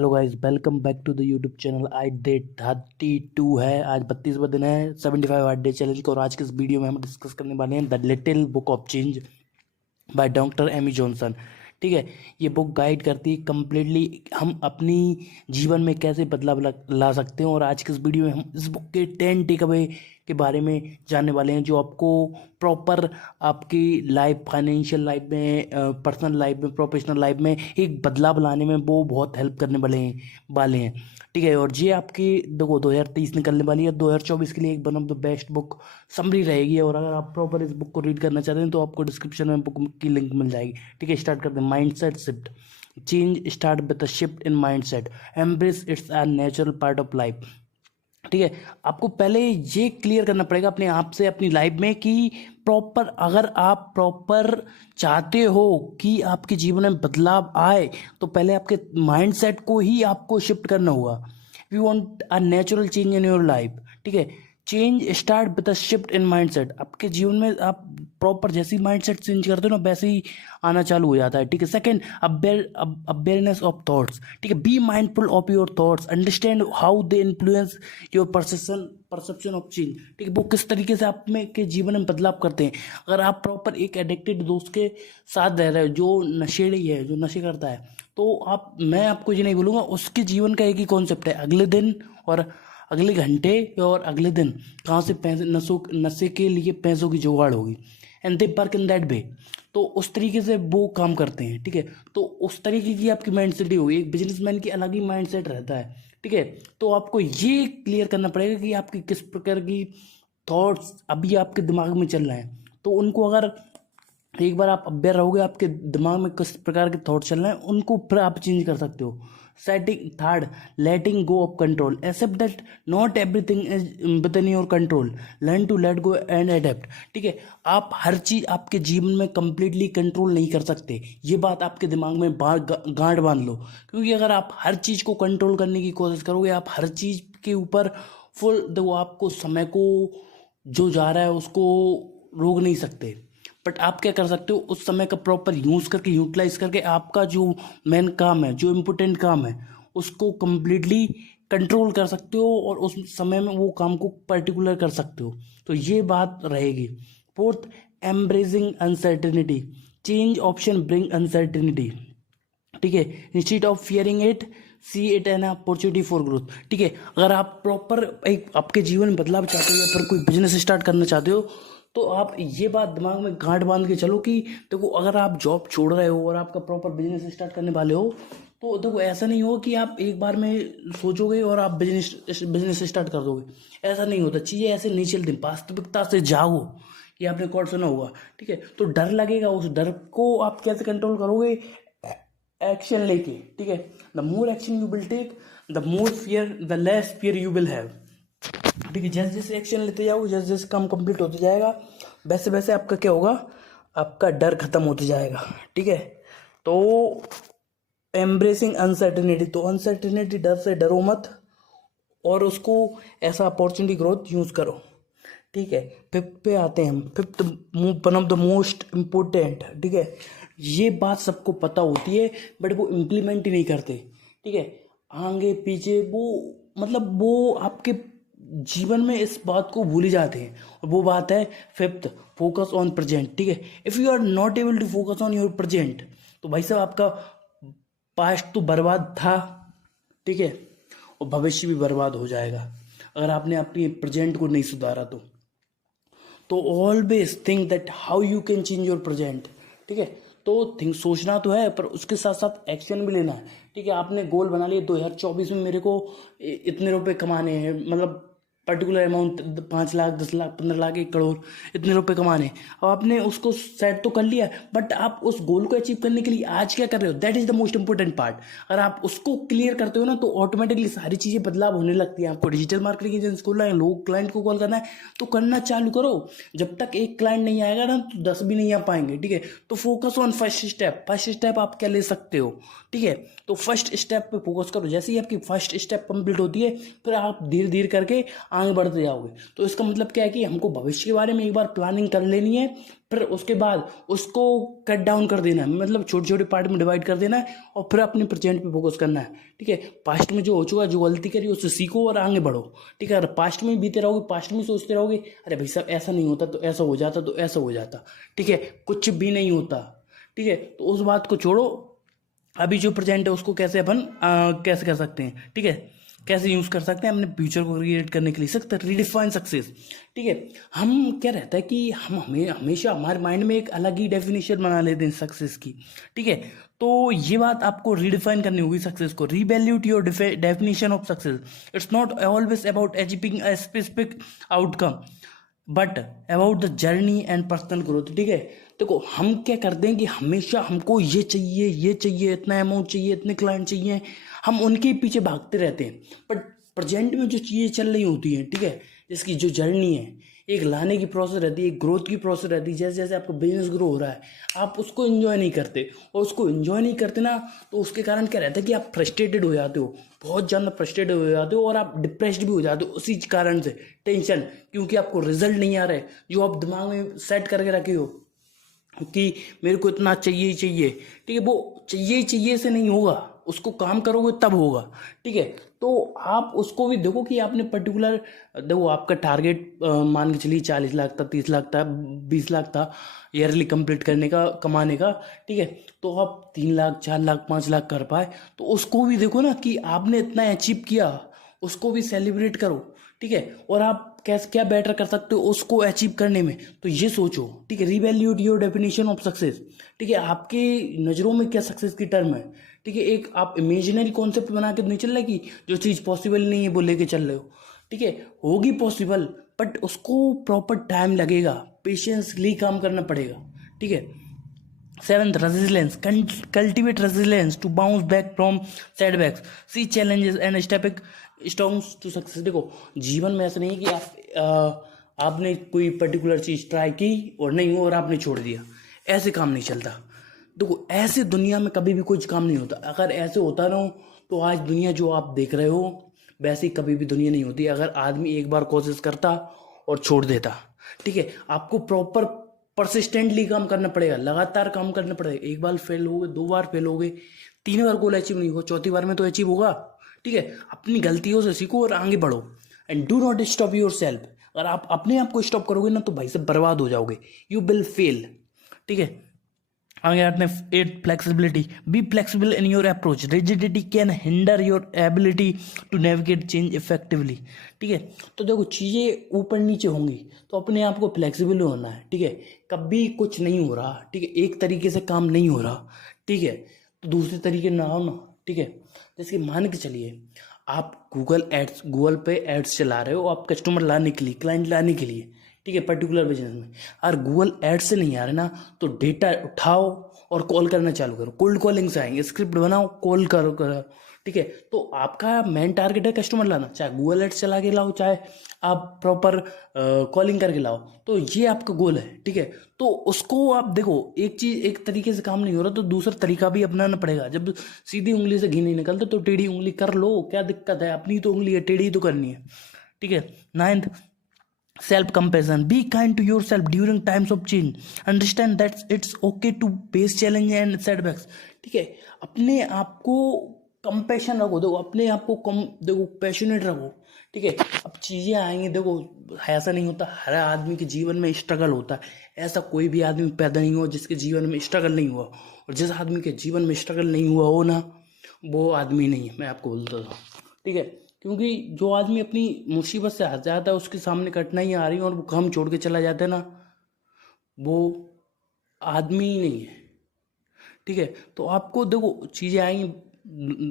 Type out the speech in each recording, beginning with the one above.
Hello guys, welcome back to the YouTube channel. आज day 32 है। आज 32वां दिन है 75 हार्ड डे चैलेंज का। और आज के इस वीडियो में हम डिस्कस करने वाले हैं the little book of change by doctor Amy Johnson. ठीक है, ये बुक गाइड करती है कम्प्लीटली हम अपनी जीवन में कैसे बदलाव ला सकते हैं। और आज के इस वीडियो में हम इस बुक के 10 टेक अवे के बारे में जानने वाले हैं, जो आपको प्रॉपर आपकी लाइफ, फाइनेंशियल लाइफ में, पर्सनल लाइफ में, प्रोफेशनल लाइफ में एक बदलाव लाने में वो बहुत हेल्प करने वाले हैं। ठीक है, और ये आपकी देखो 2023 निकलने वाली है, 2024 के लिए एक one of the best book summary रहेगी। और अगर आप प्रॉपर इस बुक को रीड करना चाहते हैं तो आपको डिस्क्रिप्शन में बुक की लिंक मिल जाएगी। ठीक है, स्टार्ट करते हैं। Mindset shift. Change start with a shift in mindset. Embrace it's a natural part of life. ठीक है, आपको पहले ये क्लियर करना पड़ेगा अपने आप से, अपनी लाइफ में, कि प्रॉपर अगर आप प्रॉपर चाहते हो कि आपके जीवन में बदलाव आए तो पहले आपके माइंडसेट को ही आपको शिफ्ट करना होगा। We want a natural change in your life. ठीक है, change start with a shift in mindset. आपके जीवन में आप प्रॉपर जैसे ही माइंडसेट चेंज करते हो ना, वैसे ही आना चालू हो जाता है। ठीक है, सेकंड, अवेयरनेस ऑफ थॉट्स। ठीक है, be mindful of your thoughts, understand how they influence your perception of change. ठीक है, वो किस तरीके से आप में के जीवन में बदलाव करते हैं। अगर आप प्रॉपर एक एडिक्टेड दोस्त के साथ रह रहे हो जो नशेड़ी है, जो नशे करता है, तो मैं आपको ये नहीं बोलूँगा, उसके जीवन का एक ही कॉन्सेप्ट है, अगले दिन और अगले घंटे और अगले दिन कहाँ से पैसे, नशे के लिए पैसों की जुगाड़ होगी। And they work in that way. तो उस तरीके से वो काम करते हैं। ठीक है, तो उस तरीके की आपकी माइंड सेट ही होगी। एक बिजनेसमैन की अलग ही माइंड सेट रहता है। ठीक है, तो आपको ये क्लियर करना पड़ेगा कि आपकी किस प्रकार की थॉट्स अभी आपके दिमाग में चल रहे हैं। तो उनको अगर एक बार आप अवेयर रहोगे आपके दिमाग में किस प्रकार के थॉट चल रहे हैं, उनको फिर आप चेंज कर सकते हो। Setting third, letting go of control. Accept that not everything is within your control. Learn to let go and adapt. ठीक है, आप हर चीज आपके जीवन में कंप्लीटली कंट्रोल नहीं कर सकते। ये बात आपके दिमाग में गांठ बांध लो, क्योंकि अगर आप हर चीज को कंट्रोल करने की कोशिश करोगे, आप हर चीज के ऊपर फुल देखो, आपको समय को जो जा रहा है उसको रोक नहीं सकते। बट आप क्या कर सकते हो, उस समय का प्रॉपर यूज करके, यूटिलाइज करके, आपका जो मेन काम है, जो इम्पोर्टेंट काम है, उसको कंप्लीटली कंट्रोल कर सकते हो और उस समय में वो काम को पर्टिकुलर कर सकते हो। तो ये बात रहेगी। Fourth, embracing uncertainty. Change option bring uncertainty. ठीक है, instead of fearing it, see it an opportunity for growth. ठीक है, अगर आप प्रॉपर एक आपके जीवन में बदलाव चाहते हो या फिर कोई बिजनेस स्टार्ट करना चाहते हो, तो आप ये बात दिमाग में गांठ बांध के चलो कि देखो, अगर आप जॉब छोड़ रहे हो और आपका प्रॉपर बिजनेस स्टार्ट करने वाले हो, तो देखो ऐसा नहीं हो कि आप एक बार में सोचोगे और आप बिजनेस स्टार्ट कर दोगे। ऐसा नहीं होता, चीज़ें ऐसे नहीं चलती। वास्तविकता से जाओ, ये आपने कोट सुना होगा। ठीक है, तो डर लगेगा, उस डर को आप कैसे कंट्रोल करोगे? एक्शन लेके। ठीक है, the more action you will take, the more fear, the less fear you will have. ठीक है, जैसे जैसे एक्शन लेते जाओ, जैसे जैसे काम कंप्लीट होते जाएगा, वैसे वैसे आपका क्या होगा, आपका डर खत्म होते जाएगा। ठीक है, तो एम्ब्रेसिंग अनसर्टेनिटी, तो अनसर्टेनिटी, डर से डरो मत और उसको ऐसा अपॉर्चुनिटी ग्रोथ यूज करो। ठीक है, फिफ्थ पे आते हैं हम। Fifth, one of the most important. ठीक है, ये बात सबको पता होती है बट वो इम्प्लीमेंट ही नहीं करते। ठीक है, आगे पीछे वो, मतलब वो आपके जीवन में इस बात को भूल ही जाते हैं। और वो बात है फिफ्थ, फोकस ऑन प्रेजेंट। ठीक है, if you are not able to focus on your present, तो भाई साहब आपका पास्ट तो बर्बाद था। ठीक है, और भविष्य भी बर्बाद हो जाएगा अगर आपने अपनी प्रेजेंट को नहीं सुधारा तो always think that how you can change your present. ठीक है, तो थिंक, सोचना तो है पर उसके साथ साथ एक्शन भी लेना है। ठीक है, आपने गोल बना लिया 2024 में मेरे को इतने रुपए कमाने हैं, मतलब पर्टिकुलर अमाउंट, 5 लाख, 10 लाख, 15 लाख, 1 करोड़, इतने रुपए कमाने। अब आपने उसको सेट तो कर लिया, बट आप उस गोल को अचीव करने के लिए आज क्या कर रहे हो, that is the most important part. अगर आप उसको क्लियर करते हो ना, तो ऑटोमेटिकली सारी चीजें बदलाव होने लगती हैं। आपको डिजिटल मार्केटिंग एजेंसी खोलना है, लोग क्लाइंट को कॉल करना है, तो करना चालू करो। जब तक एक क्लाइंट नहीं आएगा ना, तो 10 भी नहीं आ पाएंगे। ठीक है, तो focus on first step. First step आप क्या ले सकते हो? ठीक है, तो फर्स्ट स्टेप पे फोकस करो। जैसे ही आपकी फर्स्ट स्टेप कंप्लीट होती है, फिर आप धीरे धीरे करके आगे बढ़ते जाओगे। तो इसका मतलब क्या है कि हमको भविष्य के बारे में एक बार प्लानिंग कर लेनी है, फिर उसके बाद उसको कट डाउन कर देना है, मतलब छोटे छोटे पार्ट में डिवाइड कर देना है और फिर अपने प्रेजेंट पे फोकस करना है। ठीक है, पास्ट में जो हो चुका, जो गलती करी उससे सीखो और आगे बढ़ो। ठीक है, अगर पास्ट में बीते रहोगे, पास्ट में सोचते रहोगे अरे भाई साहब ऐसा नहीं होता तो ऐसा हो जाता, तो ऐसा हो जाता, ठीक है, कुछ भी नहीं होता। ठीक है, तो उस बात को छोड़ो, अभी जो प्रेजेंट है उसको कैसे अपन कैसे कर सकते हैं, ठीक है, कैसे यूज कर सकते हैं अपने फ्यूचर को क्रिएट करने के लिए, सकते रीडिफाइन सक्सेस। ठीक है, हम क्या रहता है कि हमें हमेशा हमारे माइंड में एक अलग ही डेफिनेशन बना लेते हैं सक्सेस की। ठीक है, तो ये बात आपको रीडिफाइन करनी होगी सक्सेस को। Revaluate your definition of success. It's not always about achieving a specific outcome but about the journey and personal growth. ठीक है, देखो हम क्या करते हैं कि हमेशा हमको ये चाहिए, ये चाहिए, इतना अमाउंट चाहिए, इतने क्लाइंट चाहिए, हम उनके पीछे भागते रहते हैं। बट प्रेजेंट में जो चीज़ें चल रही होती हैं, ठीक है, जिसकी जो जर्नी है, एक लाने की प्रोसेस रहती है, एक ग्रोथ की प्रोसेस रहती है। जैसे जैसे आपका बिजनेस ग्रो हो रहा है, आप उसको एंजॉय नहीं करते, और उसको एंजॉय नहीं करते ना, तो उसके कारण क्या रहता है कि आप फ्रस्ट्रेटेड हो जाते हो, बहुत ज़्यादा फ्रस्ट्रेटेड हो जाते हो, और आप डिप्रेस्ड भी हो जाते हो उसी कारण से, टेंशन, क्योंकि आपको रिजल्ट नहीं आ रहे जो आप दिमाग में सेट करके रखे हो कि मेरे को इतना चाहिए ही चाहिए। ठीक है, वो चाहिए ही चाहिए से नहीं होगा, उसको काम करोगे तब होगा। ठीक है, तो आप उसको भी देखो कि आपने पर्टिकुलर, देखो आपका टारगेट मान के चलिए 40 लाख था, 30 लाख था, 20 लाख था ईयरली कंप्लीट करने का, कमाने का। ठीक है, तो आप 3 लाख, 4 लाख, 5 लाख कर पाए, तो उसको भी देखो ना कि आपने इतना अचीव किया, उसको भी सेलिब्रेट करो। ठीक है, और आप कैसे क्या बेटर कर सकते हो उसको अचीव करने में, तो ये सोचो। ठीक है, रिवैल्यूट योर डेफिनेशन ऑफ सक्सेस। ठीक है, आपकी नज़रों में क्या सक्सेस की टर्म है। ठीक है, एक आप इमेजिनरी कॉन्सेप्ट बना के नहीं चल रहे कि जो चीज़ पॉसिबल नहीं है वो लेके चल रहे हो। ठीक है, होगी पॉसिबल, बट उसको प्रॉपर टाइम लगेगा, पेशेंसली काम करना पड़ेगा। ठीक है, seventh, resilience. Cultivate resilience to bounce back from setbacks, see challenges and stepping stones to success. देखो जीवन में ऐसा नहीं है कि आपने कोई पर्टिकुलर चीज़ ट्राई की और नहीं हो और आपने छोड़ दिया, ऐसे काम नहीं चलता। देखो ऐसे दुनिया में कभी भी कुछ काम नहीं होता। अगर ऐसे होता ना तो आज दुनिया जो आप देख रहे हो वैसी कभी भी दुनिया नहीं होती। अगर आदमी एक बार कोशिश करता और छोड़ देता। ठीक है, आपको प्रॉपर परसिस्टेंटली काम करना पड़ेगा, लगातार काम करना पड़ेगा। एक बार फेल हो गए, 2 बार फेल हो गए, 3 बार गोल अचीव नहीं हुआ, चौथी बार में तो अचीव होगा। ठीक है, अपनी गलतियों से सीखो और आगे बढ़ो, and do not stop your self. अगर आप अपने आप को स्टॉप करोगे ना तो भाई से बर्बाद हो जाओगे, यू विल फेल। ठीक है, आगे आते हैं 8, flexibility. Be flexible in your approach, rigidity can hinder your ability to navigate change effectively. ठीक है, तो देखो चीज़ें ऊपर नीचे होंगी तो अपने आप को फ्लेक्सिबल होना है। ठीक है, कभी कुछ नहीं हो रहा, ठीक है, एक तरीके से काम नहीं हो रहा, ठीक है, तो दूसरे तरीके ना हो ना। ठीक है, जैसे कि मान के चलिए आप गूगल पे एड्स चला रहे हो, आप कस्टमर लाने के लिए, क्लाइंट लाने के लिए। ठीक है, पर्टिकुलर बिजनेस में अगर गूगल एड से नहीं आ रहे ना तो डेटा उठाओ और कॉल करना चालू करो। कोल्ड कॉलिंग से आएंगे, स्क्रिप्ट बनाओ, कॉल करो। ठीक है, तो आपका मेन टारगेट है कस्टमर लाना, चाहे गूगल एड्स चला के लाओ, चाहे आप प्रॉपर कॉलिंग करके लाओ, तो ये आपका गोल है। ठीक है, तो उसको आप देखो, एक चीज़ एक तरीके से काम नहीं हो रहा तो दूसरा तरीका भी अपनाना पड़ेगा। जब सीधी उंगली से घी नहीं निकलता तो टेढ़ी उंगली कर लो, क्या दिक्कत है, अपनी तो उंगली है, टेढ़ी तो करनी है। ठीक है, 9th, self compassion. Be kind to yourself during times of change. Understand that it's okay to face challenge and setbacks. ठीक है, अपने आप को कंपैशन रखो, देखो अपने आप को देखो पैशनेट रखो। ठीक है, अब चीज़ें आएंगी, देखो ऐसा नहीं होता, हर आदमी के जीवन में स्ट्रगल होता है। ऐसा कोई भी आदमी पैदा नहीं हुआ जिसके जीवन में स्ट्रगल नहीं हुआ, और जिस आदमी के जीवन में स्ट्रगल नहीं हुआ हो ना, वो आदमी नहीं है, मैं आपको बोलता था। ठीक है, क्योंकि जो आदमी अपनी मुसीबत से हट जाता है, उसके सामने कठिनाई आ रही है और वो काम छोड़ के चला जाता है ना, वो आदमी ही नहीं है। ठीक है, तो आपको देखो चीज़ें आएंगी,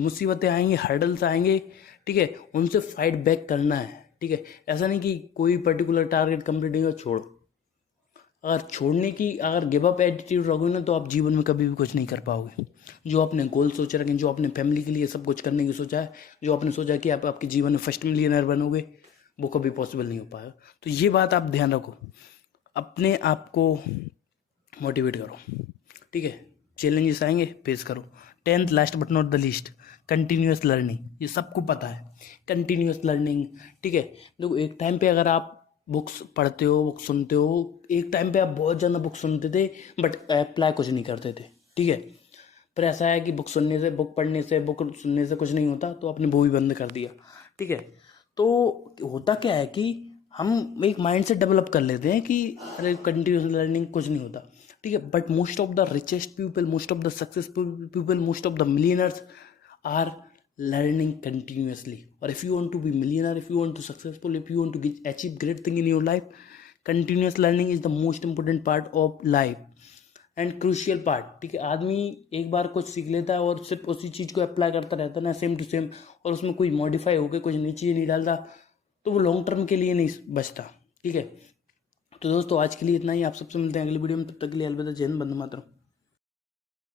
मुसीबतें आएंगी, हर्डल्स आएंगे। ठीक है, उनसे फाइट बैक करना है। ठीक है, ऐसा नहीं कि कोई पर्टिकुलर टारगेट कंप्लीट नहीं हुआ छोड़। अगर छोड़ने की, अगर गिव अप एटीट्यूड रखोगे ना तो आप जीवन में कभी भी कुछ नहीं कर पाओगे। जो आपने गोल सोच रखे, जो आपने फैमिली के लिए सब कुछ करने की सोचा है, जो आपने सोचा कि आप आपके जीवन में फर्स्ट मिलियनर बनोगे, वो कभी पॉसिबल नहीं हो पाएगा। तो ये बात आप ध्यान रखो, अपने आप को मोटिवेट करो। ठीक है, चैलेंजेस आएंगे, फेस करो। 10th, last but not the least, continuous learning, ये सबको पता है कंटिन्यूस लर्निंग। ठीक है, देखो एक टाइम पे अगर आप बुक्स पढ़ते हो, बुक सुनते हो, एक टाइम पे आप बहुत ज़्यादा बुक सुनते थे बट अप्लाई कुछ नहीं करते थे। ठीक है, पर ऐसा है कि बुक सुनने से, बुक पढ़ने से, बुक सुनने से कुछ नहीं होता, तो आपने वो भी बंद कर दिया। ठीक है, तो होता क्या है कि हम एक माइंड सेट डेवलप कर लेते हैं कि अरे कंटिन्यूस लर्निंग कुछ नहीं होता। ठीक है, but most of the richest people, most of the successful people, most of the millionaires are learning continuously. Or if you want to be millionaire, if you want to successful, if you want to achieve great thing in your life, continuous learning is the most important part of life and crucial part. ठीक है, आदमी एक बार कुछ सीख लेता है और सिर्फ उसी चीज़ को अप्लाई करता रहता है ना, सेम टू सेम, और उसमें कोई मॉडिफाई होकर कुछ नई चीज़ें नहीं डालता, तो वो लॉन्ग टर्म के लिए नहीं बचता। ठीक है, तो दोस्तों आज के लिए इतना ही। आप सबसे मिलते हैं अगली वीडियो में, तब तक के लिए अलविदा, जय हिंद, वंदे मातरम।